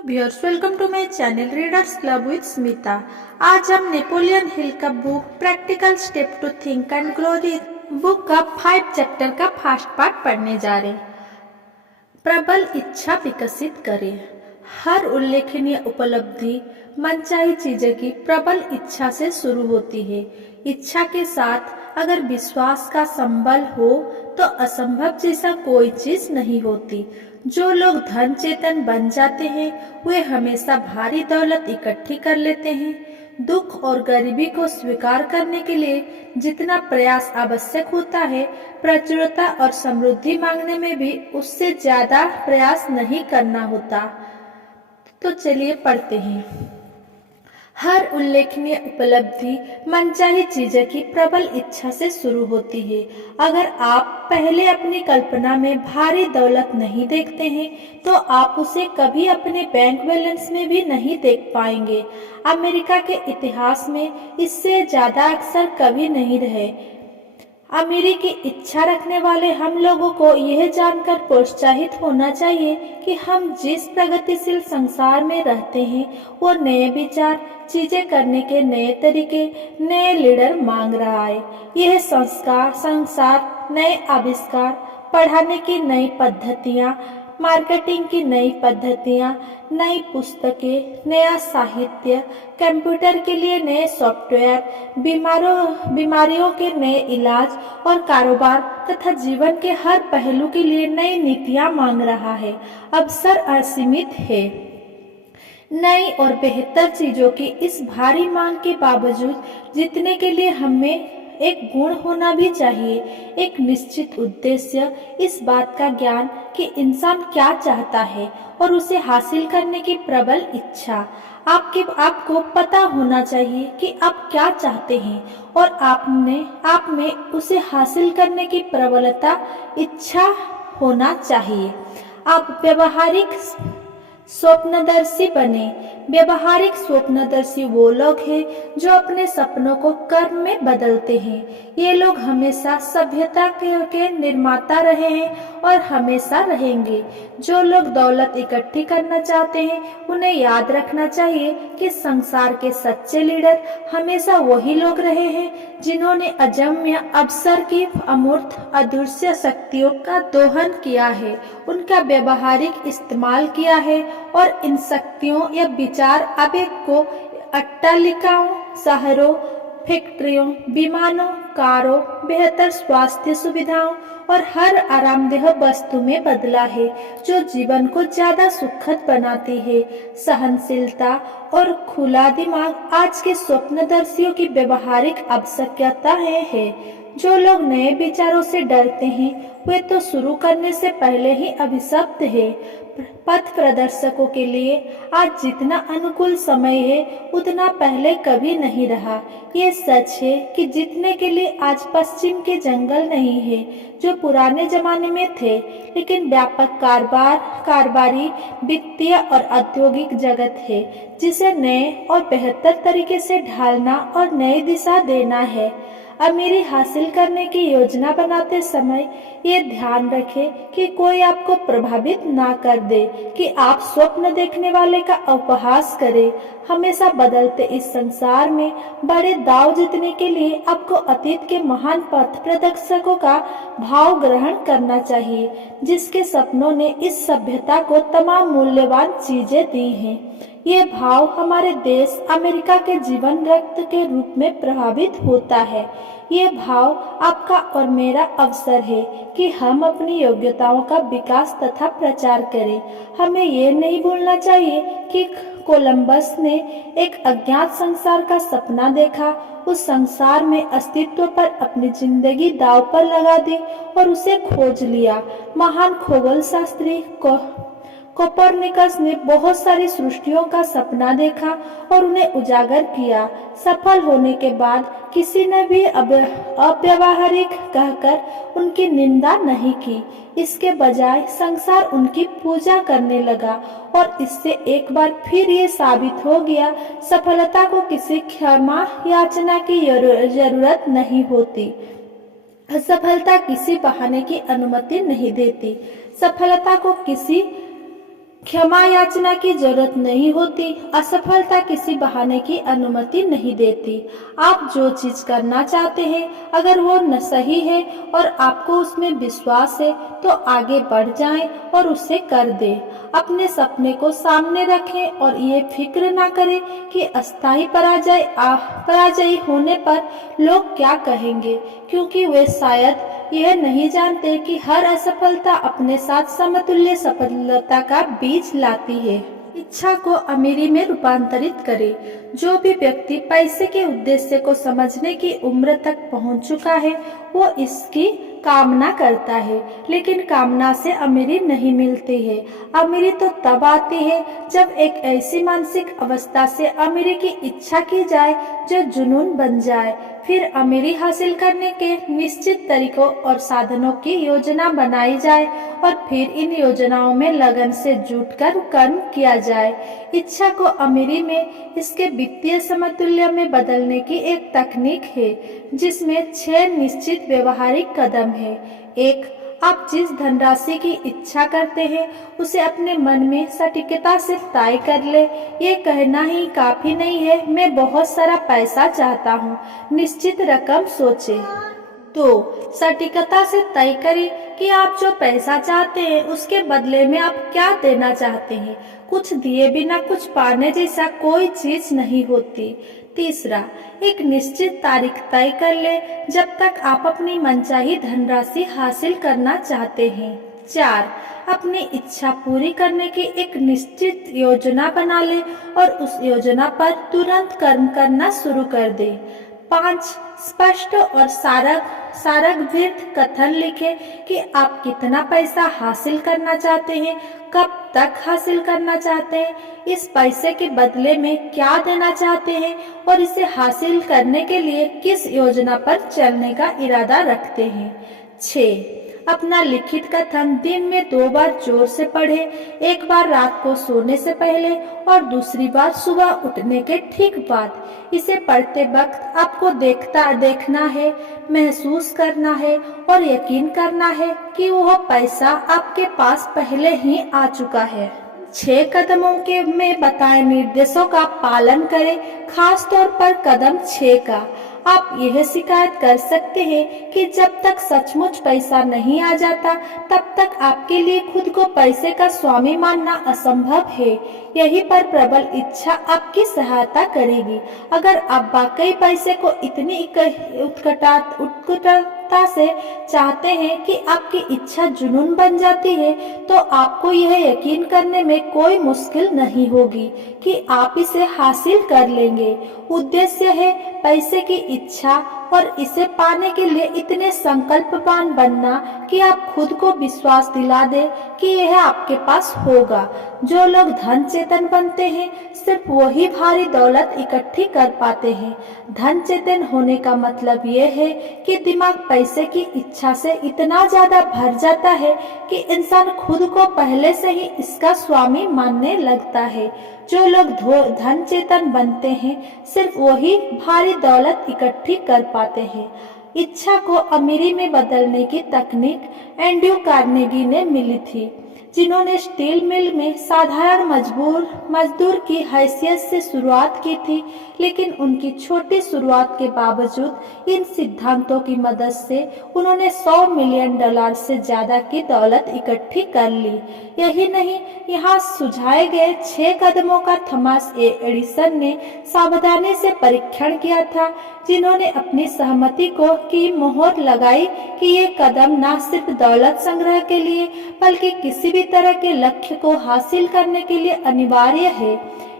Viewers, welcome to my channel readers club with Smita. आज हम Napoleon Hill का book practical step to think and grow rich book का 5 chapter का first part पढ़ने जा रहे हैं। प्रबल इच्छा विकसित करें। हर उल्लेखनीय उपलब्धि मनचाही चीजें की प्रबल इच्छा से शुरू होती है। इच्छा के साथ अगर विश्वास का संबल हो तो असंभव जैसा कोई चीज नहीं होती। जो लोग धन चेतन बन जाते हैं वे हमेशा भारी दौलत इकट्ठी कर लेते हैं। दुख और गरीबी को स्वीकार करने के लिए जितना प्रयास आवश्यक होता है, प्रचुरता और समृद्धि मांगने में भी उससे ज्यादा प्रयास नहीं करना होता। तो चलिए पढ़ते हैं। हर उल्लेखनीय उपलब्धि मनचाही चीजें की प्रबल इच्छा से शुरू होती है। अगर आप पहले अपनी कल्पना में भारी दौलत नहीं देखते हैं तो आप उसे कभी अपने बैंक बैलेंस में भी नहीं देख पाएंगे। अमेरिका के इतिहास में इससे ज्यादा अक्सर कभी नहीं रहे। अमीरी की इच्छा रखने वाले हम लोगों को यह जानकर प्रोत्साहित होना चाहिए कि हम जिस प्रगतिशील संसार में रहते हैं वो नए विचार, चीजें करने के नए तरीके, नए लीडर मांग रहा है। यह संसार नए आविष्कार, पढ़ाने की नई पद्धतियाँ, मार्केटिंग की नई पद्धतियाँ, नई पुस्तकें, नया साहित्य, कंप्यूटर के लिए नए सॉफ्टवेयर, बीमारियों के नए इलाज और कारोबार तथा जीवन के हर पहलू के लिए नई नीतियां मांग रहा है। अवसर असीमित है। नई और बेहतर चीजों की इस भारी मांग के बावजूद जीतने के लिए हमें एक गुण होना भी चाहिए, एक निश्चित उद्देश्य, इस बात का ज्ञान कि इंसान क्या चाहता है और उसे हासिल करने की प्रबल इच्छा। आपको पता होना चाहिए कि आप क्या चाहते हैं और आप में उसे हासिल करने की प्रबलता, इच्छा होना चाहिए। आप व्यवहारिक स्वप्नदर्शी बने। व्यवहारिक स्वप्नदर्शी वो लोग हैं जो अपने सपनों को कर्म में बदलते हैं। ये लोग हमेशा सभ्यता के निर्माता रहे हैं और हमेशा रहेंगे। जो लोग दौलत इकट्ठी करना चाहते हैं उन्हें याद रखना चाहिए कि संसार के सच्चे लीडर हमेशा वही लोग रहे हैं जिन्होंने अजम्य अवसर की अमूर्त अदृश्य शक्तियों का दोहन किया है, उनका व्यवहारिक इस्तेमाल किया है और इन शक्तियों या विचार आवेग को अट्टालिकाओं, शहरों, फैक्ट्रियों, विमानों, कारों, बेहतर स्वास्थ्य सुविधाओं और हर आरामदेह वस्तु में बदला है जो जीवन को ज्यादा सुखद बनाती है। सहनशीलता और खुला दिमाग आज के स्वप्नदर्शियों की व्यवहारिक आवश्यकता है। जो लोग नए विचारों से डरते हैं वे तो शुरू करने से पहले ही अभिशप्त है। पथ प्रदर्शकों के लिए आज जितना अनुकूल समय है उतना पहले कभी नहीं रहा। ये सच है कि जीतने के लिए आज पश्चिम के जंगल नहीं है जो पुराने जमाने में थे, लेकिन व्यापक कारोबारी, वित्तीय और औद्योगिक जगत है जिसे नए और बेहतर तरीके से ढालना और नई दिशा देना है। अमीरी हासिल करने की योजना बनाते समय ये ध्यान रखें कि कोई आपको प्रभावित ना कर दे कि आप स्वप्न देखने वाले का उपहास करें। हमेशा बदलते इस संसार में बड़े दाव जीतने के लिए आपको अतीत के महान पथ प्रदर्शकों का भाव ग्रहण करना चाहिए, जिसके सपनों ने इस सभ्यता को तमाम मूल्यवान चीजें दी हैं। ये भाव हमारे देश अमेरिका के जीवन रक्त के रूप में प्रभावित होता है। ये भाव आपका और मेरा अवसर है कि हम अपनी योग्यताओं का विकास तथा प्रचार करें। हमें ये नहीं भूलना चाहिए कि कोलंबस ने एक अज्ञात संसार का सपना देखा, उस संसार में अस्तित्व पर अपनी जिंदगी दांव पर लगा दी और उसे खोज लिया। महान खगोल शास्त्री कोपरनिकस ने बहुत सारी सृष्टियों का सपना देखा और उन्हें उजागर किया। सफल होने के बाद किसी ने भी अव्यावहारिक कहकर उनकी निंदा नहीं की। इसके बजाय संसार उनकी पूजा करने लगा और इससे एक बार फिर ये साबित हो गया, सफलता को किसी क्षमा याचना की जरूरत नहीं होती। असफलता किसी बहाने की अनुमति नहीं देती। सफलता को किसी क्षमा याचना की जरूरत नहीं होती। असफलता किसी बहाने की अनुमति नहीं देती। आप जो चीज करना चाहते हैं, अगर वो न सही है और आपको उसमें विश्वास है, तो आगे बढ़ जाएं और उसे कर दें। अपने सपने को सामने रखें और ये फिक्र ना करें कि अस्थायी पराजयी होने पर लोग क्या कहेंगे, क्योंकि वे शायद यह नहीं जानते कि हर असफलता अपने साथ समतुल्य सफलता का बीज लाती है। इच्छा को अमीरी में रूपांतरित करें। जो भी व्यक्ति पैसे के उद्देश्य को समझने की उम्र तक पहुंच चुका है, वो इसकी कामना करता है, लेकिन कामना से अमीरी नहीं मिलती है। अमीरी तो तब आती है जब एक ऐसी मानसिक अवस्था से अमीरी की इच्छा की जाए जो जुनून बन जाए। फिर अमीरी हासिल करने के निश्चित तरीकों और साधनों की योजना बनाई जाए और फिर इन योजनाओं में लगन से जुटकर कर्म किया जाए। इच्छा को अमीरी में इसके वित्तीय समतुल्य में बदलने की एक तकनीक है, जिसमें 6 निश्चित व्यवहारिक कदम है। 1. आप जिस धनराशि की इच्छा करते हैं, उसे अपने मन में सटीकता से तय कर ले। ये कहना ही काफी नहीं है, मैं बहुत सारा पैसा चाहता हूँ। निश्चित रकम सोचे। 2. सटीकता से तय करें कि आप जो पैसा चाहते हैं, उसके बदले में आप क्या देना चाहते हैं। कुछ दिए बिना कुछ पाने जैसा कोई चीज नहीं होती। 3. एक निश्चित तारीख तय कर ले जब तक आप अपनी मनचाही धनराशि हासिल करना चाहते हैं। 4. अपनी इच्छा पूरी करने की एक निश्चित योजना बना ले और उस योजना पर तुरंत कर्म करना शुरू कर दे। 5. स्पष्ट और सारगर्भित कथन लिखे कि आप कितना पैसा हासिल करना चाहते हैं, कब तक हासिल करना चाहते हैं, इस पैसे के बदले में क्या देना चाहते हैं और इसे हासिल करने के लिए किस योजना पर चलने का इरादा रखते हैं। 6. अपना लिखित कथन दिन में 2 बार जोर से पढ़े, एक बार रात को सोने से पहले और दूसरी बार सुबह उठने के ठीक बाद। इसे पढ़ते वक्त आपको देखना है, महसूस करना है और यकीन करना है कि वह पैसा आपके पास पहले ही आ चुका है। 6 कदमों के में बताए निर्देशों का पालन करें, खास तौर पर कदम 6 का। आप यह शिकायत कर सकते हैं कि जब तक सचमुच पैसा नहीं आ जाता, तब तक आपके लिए खुद को पैसे का स्वामी मानना असंभव है। यही पर प्रबल इच्छा आपकी सहायता करेगी। अगर आप वाकई पैसे को इतनी उत्कटता से चाहते हैं कि आपकी इच्छा जुनून बन जाती है, तो आपको यह यकीन करने में कोई मुश्किल नहीं होगी कि आप इसे हासिल कर लेंगे। उद्देश्य है पैसे की इच्छा और इसे पाने के लिए इतने संकल्पवान बनना कि आप खुद को विश्वास दिला दे कि यह आपके पास होगा। जो लोग धन चेतन बनते हैं, सिर्फ वही भारी दौलत इकट्ठी कर पाते हैं। धन चेतन होने का मतलब यह है कि दिमाग पैसे की इच्छा से इतना ज्यादा भर जाता है कि इंसान खुद को पहले से ही इसका स्वामी मानने लगता है। जो लोग धन चेतन बनते हैं, सिर्फ वही भारी दौलत इकट्ठी कर पाते हैं। इच्छा को अमीरी में बदलने की तकनीक एंड्रयू कार्नेगी ने मिली थी, जिन्होंने स्टील मिल में साधारण मजदूर की हैसियत से शुरुआत की थी, लेकिन उनकी छोटी शुरुआत के बावजूद इन सिद्धांतों की मदद से उन्होंने $100 मिलियन से ज्यादा की दौलत इकट्ठी कर ली। यही नहीं, यहाँ सुझाए गए 6 कदमों का थॉमस एडिसन ने सावधानी से परीक्षण किया था, जिन्होंने अपनी सहमति की मोहर लगाई कि ये कदम न सिर्फ दौलत संग्रह के लिए बल्कि किसी भी तरह के लक्ष्य को हासिल करने के लिए अनिवार्य है।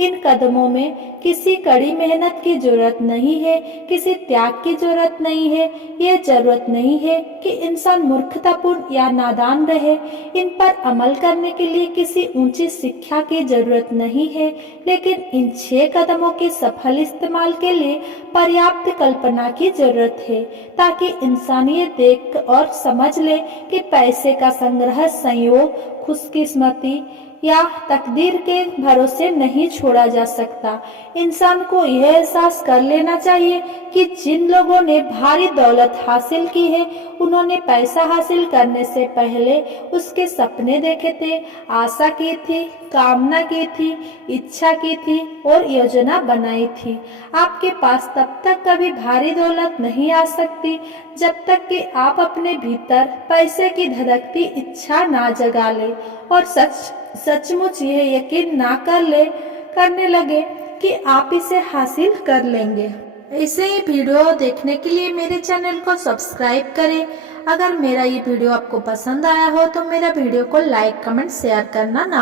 इन कदमों में किसी कड़ी मेहनत की जरूरत नहीं है, किसी त्याग की जरूरत नहीं है। ये जरूरत नहीं है कि इंसान मूर्खतापूर्ण या नादान रहे। इन पर अमल करने के लिए किसी ऊंची शिक्षा की जरूरत नहीं है, लेकिन इन 6 कदमों के सफल इस्तेमाल के लिए पर्याप्त कल्पना की जरूरत है, ताकि इंसान ये देख और समझ ले कि पैसे का संग्रह संयोग, खुशकिस्मती या तकदीर के भरोसे नहीं छोड़ा जा सकता। इंसान को यह एहसास कर लेना चाहिए कि जिन लोगों ने भारी दौलत हासिल की है, उन्होंने पैसा हासिल करने से पहले उसके सपने देखे थे, आशा की थी, कामना की थी, इच्छा की थी और योजना बनाई थी। आपके पास तब तक कभी भारी दौलत नहीं आ सकती जब तक कि आप अपने भीतर पैसे की धड़कती इच्छा ना जगा ले और सचमुच यह यकीन ना करने लगे कि आप इसे हासिल कर लेंगे। ऐसे ही वीडियो देखने के लिए मेरे चैनल को सब्सक्राइब करें। अगर मेरा ये वीडियो आपको पसंद आया हो तो मेरा वीडियो को लाइक, कमेंट, शेयर करना ना